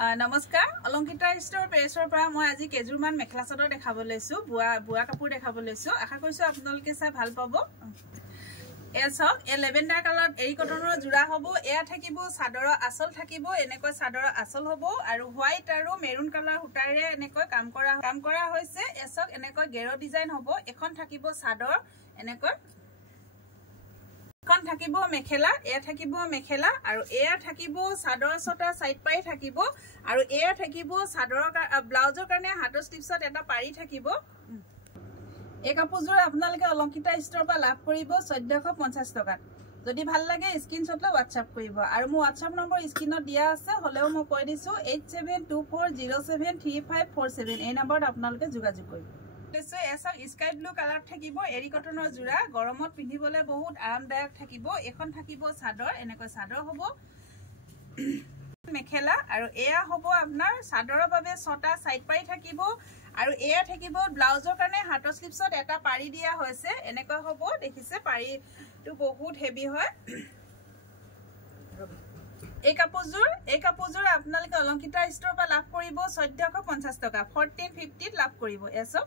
নমস্কাৰ অলংকিতা ষ্টৰ পেৰিছৰ পৰা মই আজি কেজুৰমান মেখেলা চাদৰ দেখাব লৈছো বুৱা কাপোৰ দেখাব লৈছো আশা কৰিছো আপোনালোকে চাই ভাল পাব এছক এ লেভেণ্ডাৰ কালাৰ এৰি কটনৰ জোৰা হ'ব এয়া থাকিব চাদৰৰ আচল থাকিব এনেকৈ চাদৰৰ আচল হ'ব আৰু হোৱাইট আৰু মেৰুন কালাৰ হুটাৰে এনেকৈ কাম কৰা হৈছে এছক এনেকৈ গেৰো ডিজাইন হ'ব এখন থাকিব চাদৰ এনেকৈ এখন থাকিব মেখেলা এয়া থাকিব মেখেলা আৰু এয়া থাকিব চাদৰ ছটা সাইড পাই থাকিব আৰু এয়া থাকিব চাদৰৰ ব্লাউজৰ কাৰণে হাতৰ স্লিপছত এটা পাৰি থাকিব এই কাপোৰযোৰ আপোনালোকে অলংকিতা ষ্টৰ পৰা লাভ কৰিব 1450 টকাত যদি ভাল লাগে স্ক্ৰিনশ্বট লৈ WhatsApp কৰিব আৰু মোৰ WhatsApp নম্বৰ স্ক্ৰিনত দিয়া আছে হলেও মই কৈ দিছো 8724073547 এই নম্বৰত আপোনালোকে যোগাযোগ কৰিব এসব স্কাই ব্লু কালাৰ থাকিব এৰি কটনৰ জোৰা গৰমত পিন্ধিবলে বহুত আৰামদায়ক থাকিব এখন থাকিব চাদৰ এনেকৈ চাদৰ হ'ব মেখেলা আৰু এয়া হ'ব আপোনাৰ চাদৰৰ বাবে ছটা সাইড পাৰি থাকিব আৰু এয়া থাকিব ব্লাউজৰ কাৰণে হাতৰ স্লিপছত এটা পাৰি দিয়া হৈছে এনেকৈ হ'ব দেখিছে পাৰিটো বহুত হেভি হয় এই কাপোৰযোৰ আপোনালোকে অলংকিতা ষ্টৰ পৰা লাভ কৰিব 1450 টকা 1450 লাভ কৰিব এসব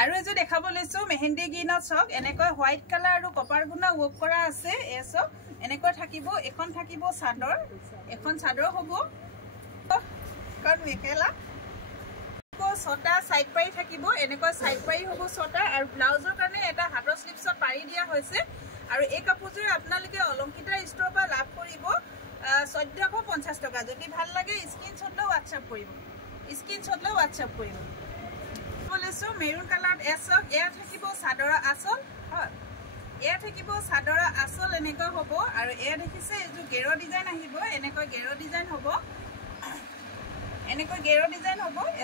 আৰু এজো দেখাব লৈছো মেহেন্দি গ্ৰীনত চক এনেকৈ হোৱাইট কালাৰ আৰু কপাৰ গুণা ৱৰ্ক কৰা আছে এসব এনেকৈ থাকিব এখন থাকিব চাদৰ এখন চাদৰ হ'ব কাৰণ মেখেলা ছটা সাইড পাৰি থাকিব এনেকৈ সাইড পাৰি হ'ব ছটা আৰু ব্লাউজৰ কাৰণে এটা হাতৰ স্লিপছত পাৰি দিয়া হৈছে আৰু এই কাপোৰযোৰ আপোনালোকে অলংকিতা ষ্টৰ পৰা লাভ কৰিব 1450 টকা যদি ভাল লাগে স্ক্ৰিনশ্বট লৈ WhatsApp কৰিব বলেছো মেৰুন কালাৰ এসক এয়া থাকিব চাদৰৰ আচল হয় এয়া থাকিব চাদৰৰ আচল এনেকৈ হ'ব আৰু এয়া দেখিছে এই যে গেৰো ডিজাইন আহিব এনেকৈ গেৰো ডিজাইন হ'ব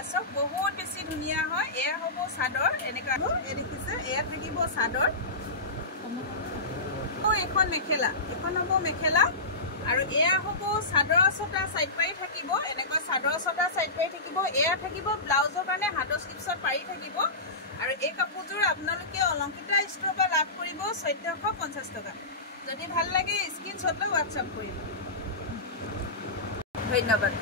এসক বহুত বেছি ধুনিয়া হয় এয়া হ'ব চাদৰ এনেকৈ এ দেখিছে এয়া থাকিব চাদৰ এখন মেখেলা এখন হ'ব মেখেলা আৰু এয়া হ'ব চাদৰ ছটা সাইড পাৰি থাকিব এনেকৈ চাদৰ ছটা সাইড পাৰি থাকিব এয়া থাকিব ব্লাউজৰ কাৰণে হাতৰ স্লিপছত পাৰি থাকিব আৰু এই কাপোৰযোৰ আপোনালোকে অলংকিতা ষ্টৰ পৰা লাভ কৰিব 1450 টকা যদি ভাল লাগে স্ক্ৰিনশ্বট লৈ WhatsApp কৰিব ধন্যবাদ